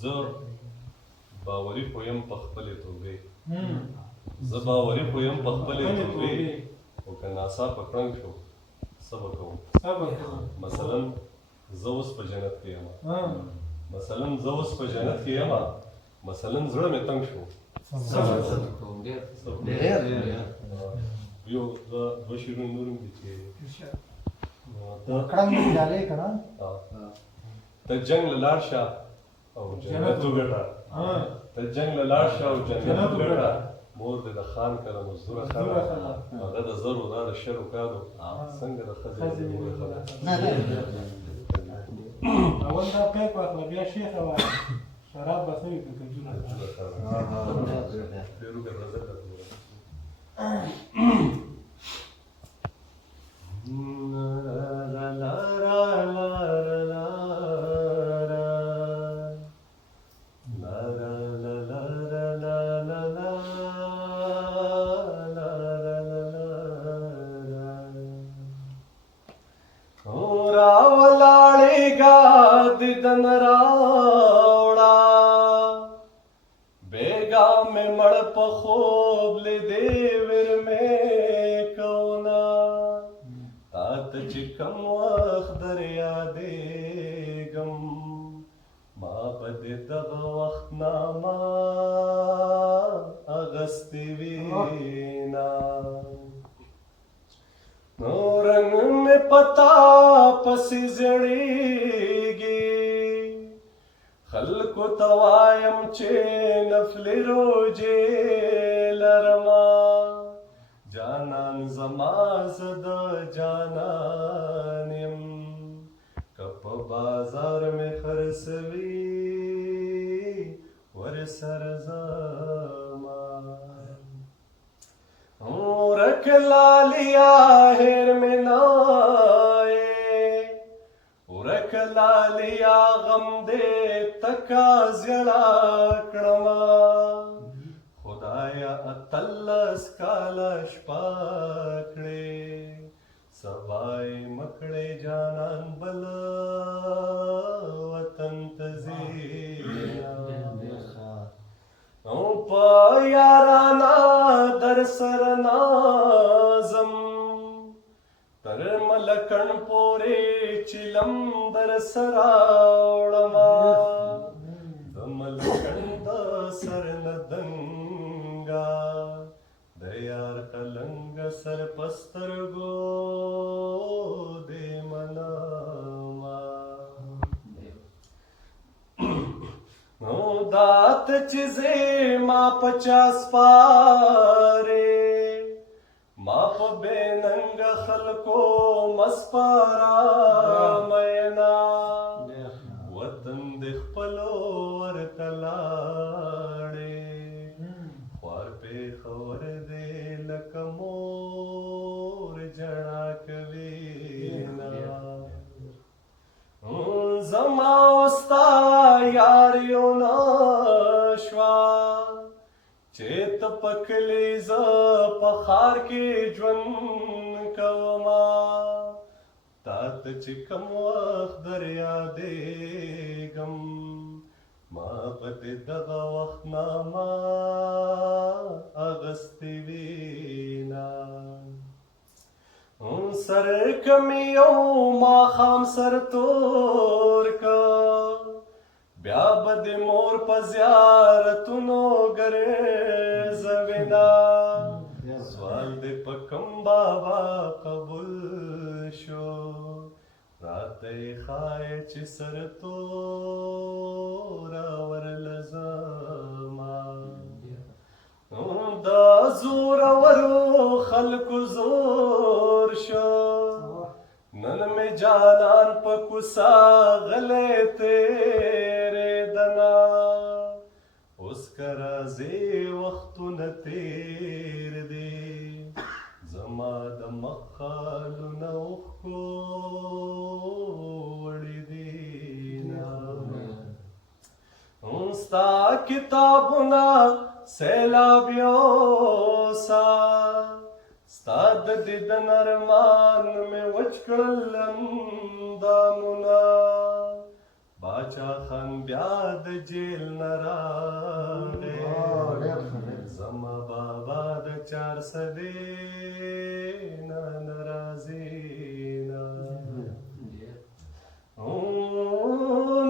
زه باوري خو یم په خپلې توبې زه باوري خو یم په خپلې توبې خو که ناڅاپه کړنګ شو څه به کوم مثلا زه اوس په جنت کې یم مثلا زړه مې تنګ شو یو دوه شعرونه نور هم دي چې ته جنګ له لاړ شه او جنت وګټه مور دې د خان کله مزدوره ښه هغه د زرو دا د شرو کادو څنګه د ښځې اول دا پیپ واخله بیا شیخه وایه شراب به څه وي که کجونه دیدن راوڑا بیگا میں مڑ پا خوب لی دیور میں کونا تات چکم وقت دریا دیگم ما بدی دغ وقت ناما اغسطی وینا رنگ میں پتا پسی زڑیگی خلق توایم چه نفل روجے لرما جانان زما زد جانانیم کپ بازار میں خرسوی ور سرزما رکھ لالیا ہیر میں نائے رکھ لالیا غم دے تکا زیڑا کڑما خدایا اتلس کالش پاکڑے سبائی مکڑے جانان بل وطن تزینا پا یارانا در سر نازم تر ملکن پورے چلم در سراوڑما دملکن دا سر ندنگا دیار قلنگ سر پستر گو دے مناما دات چیزے ما 50 پارے ما پا بے ننگ خلقو مسپارا مینا وطن دخ پلو ورکلاڑے خوار پہ خور دے لکمور جڑا کوینا زما استا یاریو نشوا چیت پکلی ز پخار کی جون کوما تات چکم وقت دریا دیگم ما پتی دغا وقت ناما اغسطی وینا سر کمیو ما خام سر تور کا بیا بد مور پا زیارتونو گریز وینا سوال دے پکم بابا قبول شو رات خائے چی سر تورا ورلزما دا زور ورو خلق زور شو نن میں جانان پکسا غلے تیرے دنا اس کرازی وقت نتیر دی زما دمخال نوخ کو وڑی دینا ستا کتابنا سیلابیوں سا ستا د دیدن ارمان میں وچ کړل اندامونه باچا خان بیا د جیل نه راغی زما بابا د 400 نه ناراضي نه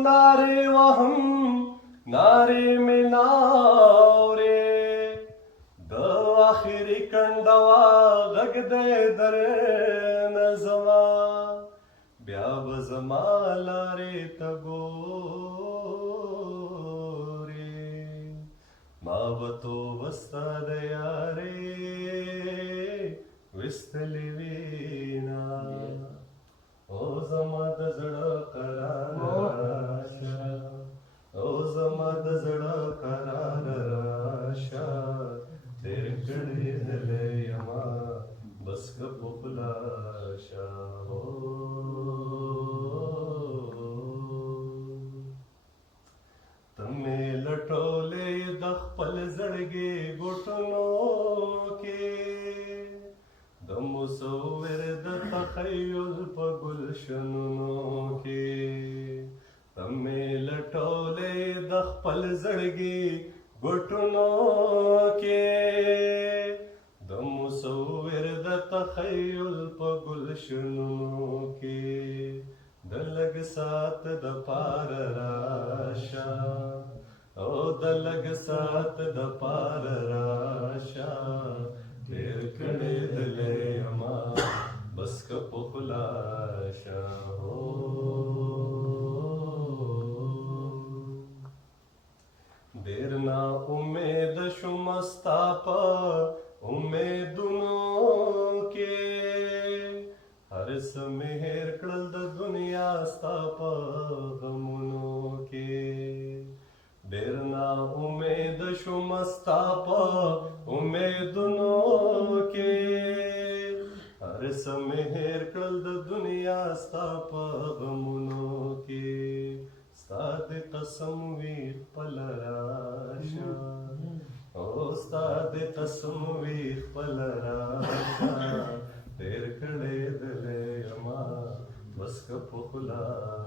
نارې وهم نارې مې ناورې د آخري کنډوا غږ دی در نه زما بیا به زما لارې ته ګورې ما به توبه ستا د یارې ویستلې وینا او زما د زړه قرار راشه او زما د زړه قرار راشه تیر کړی دلې یما بس که په خلاشه ته مې لټولې د خپل زړګي ګوټونو کې د مصور د تخیل په گلشنونو کې ته مې لټولې د خپل زړګي ګوټونو کې د مصور د تخیل په گلشنونو کې د لږ ساعت د پار راشه او د لږ ساعت د پار راشه تیر کړی دلې یما بس که په خلاشه ډېر نا امید شوم ستا په امیدونو کې هر څه مې هېر کړل د دنیا ستا په غمونو کې ډېر نا امید شوم ستا په امیدونو کې هر څه مې هېر کړل د دنیا ستا په غمونو کې ستا د قسم وي خپل راشه او ستا د قسم وي خپل راشه تیر کړی دلې یما بس که په خلاصه